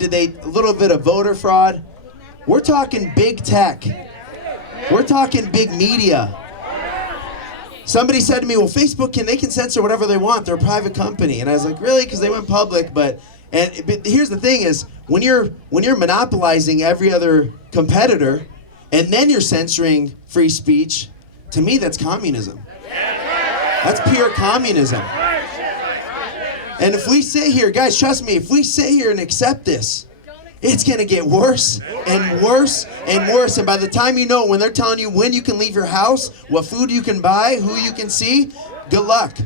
Did they a little bit of voter fraud? We're talking big tech. We're talking big media. Somebody said to me, well, Facebook, they can censor whatever they want. They're a private company. And I was like, really? Because they went public. But here's the thing is, when you're monopolizing every other competitor, and then you're censoring free speech, to me, that's communism. That's pure communism. And if we sit here, guys, trust me, if we sit here and accept this, it's going to get worse and worse and worse. And by the time you know it, when they're telling you when you can leave your house, what food you can buy, who you can see, good luck.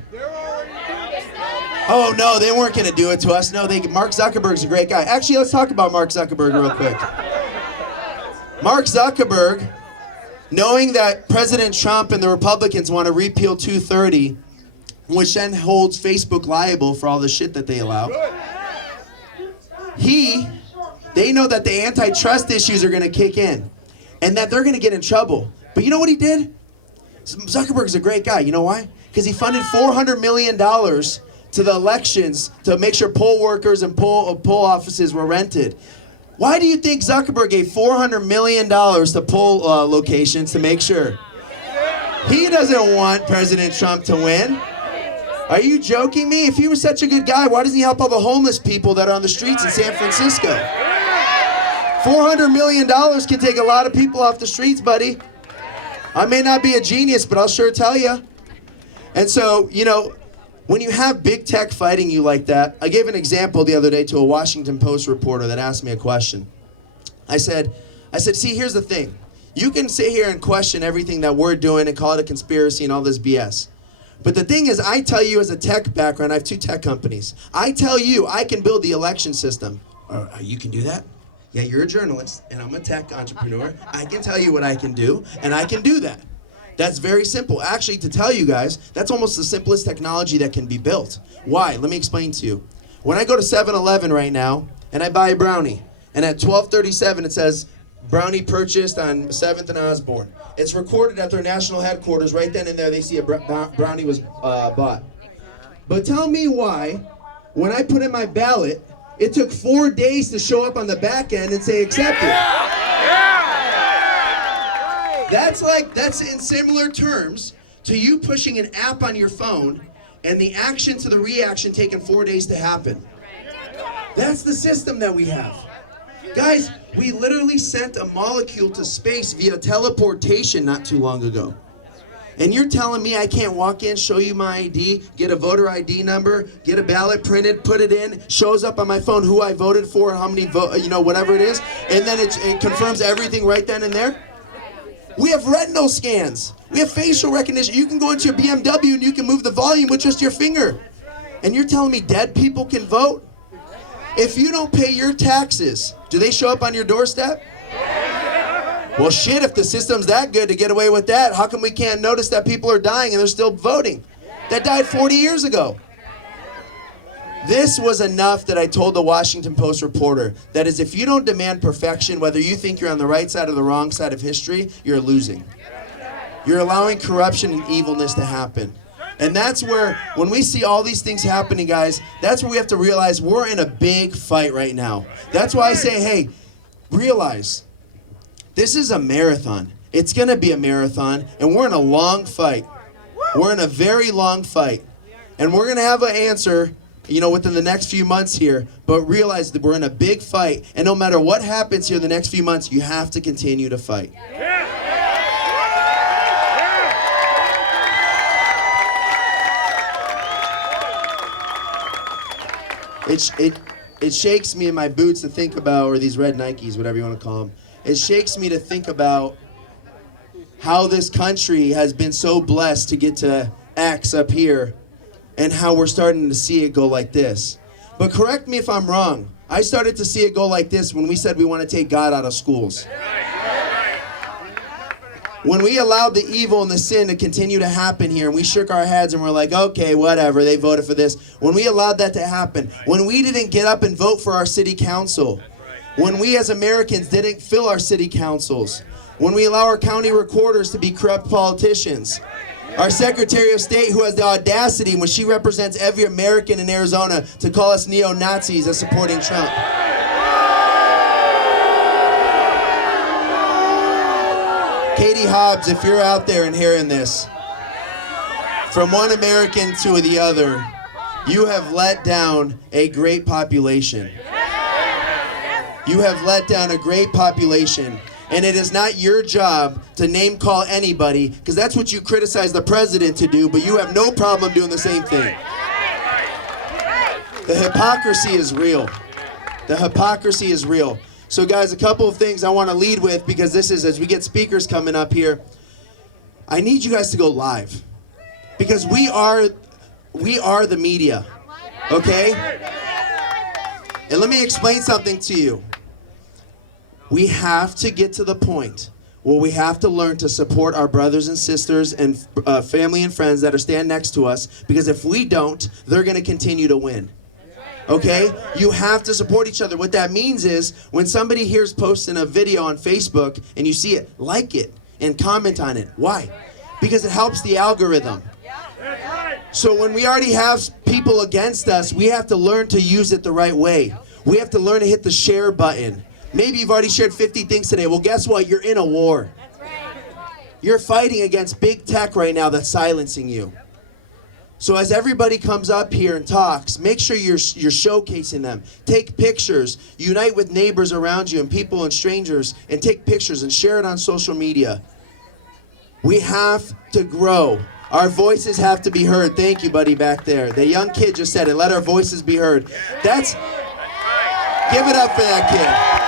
Oh, no, they weren't going to do it to us. No, Mark Zuckerberg's a great guy. Actually, let's talk about Mark Zuckerberg real quick. Mark Zuckerberg, knowing that President Trump and the Republicans want to repeal 230, which then holds Facebook liable for all the shit that they allow, they know that the antitrust issues are going to kick in and that they're going to get in trouble. But you know what he did? Zuckerberg's a great guy. You know why? Because he funded $400 million to the elections to make sure poll workers and poll offices were rented. Why do you think Zuckerberg gave $400 million to poll locations to make sure? He doesn't want President Trump to win. Are you joking me? If he was such a good guy, why doesn't he help all the homeless people that are on the streets in San Francisco? $400 million can take a lot of people off the streets, buddy. I may not be a genius, but I'll sure tell you. And so, you know, when you have big tech fighting you like that, I gave an example the other day to a Washington Post reporter that asked me a question. I said, see, here's the thing. You can sit here and question everything that we're doing and call it a conspiracy and all this BS. But the thing is, I tell you as a tech background, I have 2 tech companies. I tell you I can build the election system. You can do that? Yeah, you're a journalist, and I'm a tech entrepreneur. I can tell you what I can do, and I can do that. That's very simple. Actually, to tell you guys, that's almost the simplest technology that can be built. Why? Let me explain to you. When I go to 7-Eleven right now, and I buy a brownie, and at 12:37 it says, brownie purchased on 7th and Osborne. It's recorded at their national headquarters. Right then and there, they see a brownie was bought. But tell me why, when I put in my ballot, it took 4 days to show up on the back end and say accepted. That's in similar terms to you pushing an app on your phone and the action to the reaction taking 4 days to happen. That's the system that we have. Guys, we literally sent a molecule to space via teleportation not too long ago. And you're telling me I can't walk in, show you my ID, get a voter ID number, get a ballot printed, put it in, shows up on my phone who I voted for and how many whatever it is, and then it confirms everything right then and there? We have retinal scans. We have facial recognition. You can go into your BMW and you can move the volume with just your finger. And you're telling me dead people can vote? If you don't pay your taxes, do they show up on your doorstep? Well, shit, if the system's that good to get away with that, how come we can't notice that people are dying and they're still voting? That died 40 years ago. This was enough that I told the Washington Post reporter, that is, if you don't demand perfection, whether you think you're on the right side or the wrong side of history, you're losing. You're allowing corruption and evilness to happen. And that's where, when we see all these things happening, guys, that's where we have to realize we're in a big fight right now. That's why I say, hey, realize, this is a marathon. It's going to be a marathon, and we're in a long fight. We're in a very long fight. And we're going to have an answer, within the next few months here, but realize that we're in a big fight, and no matter what happens here the next few months, you have to continue to fight. It shakes me in my boots to think about, or these red Nikes, whatever you want to call them. It shakes me to think about how this country has been so blessed to get to X up here, and how we're starting to see it go like this. But correct me if I'm wrong. I started to see it go like this when we said we want to take God out of schools. When we allowed the evil and the sin to continue to happen here, and we shook our heads and we're like, okay, whatever, they voted for this. When we allowed that to happen, when we didn't get up and vote for our city council, when we as Americans didn't fill our city councils, when we allow our county recorders to be corrupt politicians, our Secretary of State who has the audacity, when she represents every American in Arizona, to call us neo-Nazis as supporting Trump. Katie Hobbs, if you're out there and hearing this, from one American to the other, you have let down a great population. You have let down a great population. And it is not your job to name call anybody, because that's what you criticize the president to do, but you have no problem doing the same thing. The hypocrisy is real. The hypocrisy is real. So guys, a couple of things I want to lead with, because this is, as we get speakers coming up here, I need you guys to go live. Because we are the media, okay? And let me explain something to you. We have to get to the point where we have to learn to support our brothers and sisters and family and friends that are standing next to us, because if we don't, they're going to continue to win. Okay? You have to support each other. What that means is when somebody here's posting a video on Facebook and you see it, like it and comment on it. Why? Because it helps the algorithm. So when we already have people against us, we have to learn to use it the right way. We have to learn to hit the share button. Maybe you've already shared 50 things today. Well, guess what? You're in a war. You're fighting against big tech right now that's silencing you. So as everybody comes up here and talks, make sure you're showcasing them. Take pictures. Unite with neighbors around you and people and strangers, and take pictures and share it on social media. We have to grow. Our voices have to be heard. Thank you, buddy, back there. The young kid just said it. Let our voices be heard. Give it up for that kid.